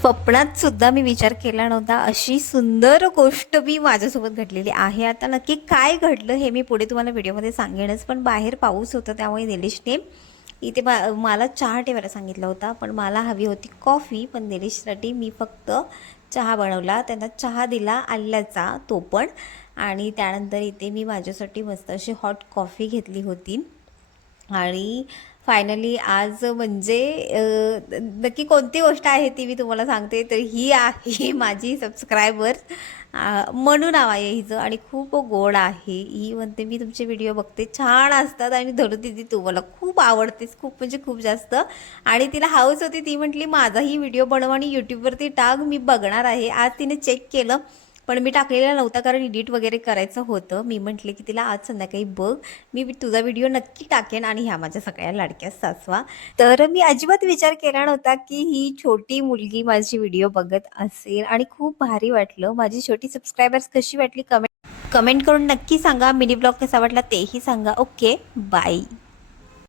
स्वप्नात सुद्धा मी विचार केला नव्हता, अशी सुंदर गोष्ट मी माझ्यासोबत घडलेली आहे. आता नक्की काय घडलं हे मी पुढे तुम्हाला व्हिडिओमध्ये सांगेनच. पण बाहेर पाऊस होता त्यामुळे निलेशने इथे मला चहा ठेवायला सांगितला होता, पण मला हवी होती कॉफी. पण निलेशसाठी मी फक्त चहा बनवला, त्यांना चहा दिला आल्याचा तो पण. आणि त्यानंतर इथे मी माझ्यासाठी मस्त अशी हॉट कॉफी घेतली होती. आणि फायनली आज म्हणजे नक्की कोणती गोष्ट आहे ती मी तुम्हाला सांगते. तर ही आहे माझी सबस्क्रायबर, म्हणू नाव आहे हिचं, आणि खूप गोड आहे ही. म्हणते मी तुमचे व्हिडिओ बघते, छान असतात, आणि धरू दीदी तू मला खूप आवडतेस, खूप म्हणजे खूप जास्त. आणि तिला हाऊस होती, ती म्हटली माझाही व्हिडिओ बनव आणि यूट्यूबवरती टाक, मी बघणार आहे. आज तिने चेक केलं, पण मी टाकलेला नव्हता कारण एडिट वगैरे करायचं होतं. मी म्हटले की तिला आज संध्याकाळी बघ, मी तुझा व्हिडिओ नक्की टाकेन आणि ह्या माझ्या सगळ्या लाडक्या सासवा. तर मी अजिबात विचार केला नव्हता की ही छोटी मुलगी माझी व्हिडिओ बघत असेल, आणि खूप भारी वाटलं. माझी छोटी सबस्क्रायबर्स कशी वाटली कमेंट कमेंट करून नक्की सांगा. मिनी ब्लॉग कसा वाटला तेही सांगा. Okay, bye.